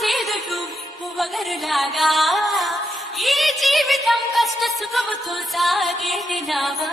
చేదుకు వగరులాగా ఈ జీవితం కష్ట సుఖముతో సాగేది నావా.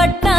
பட்ட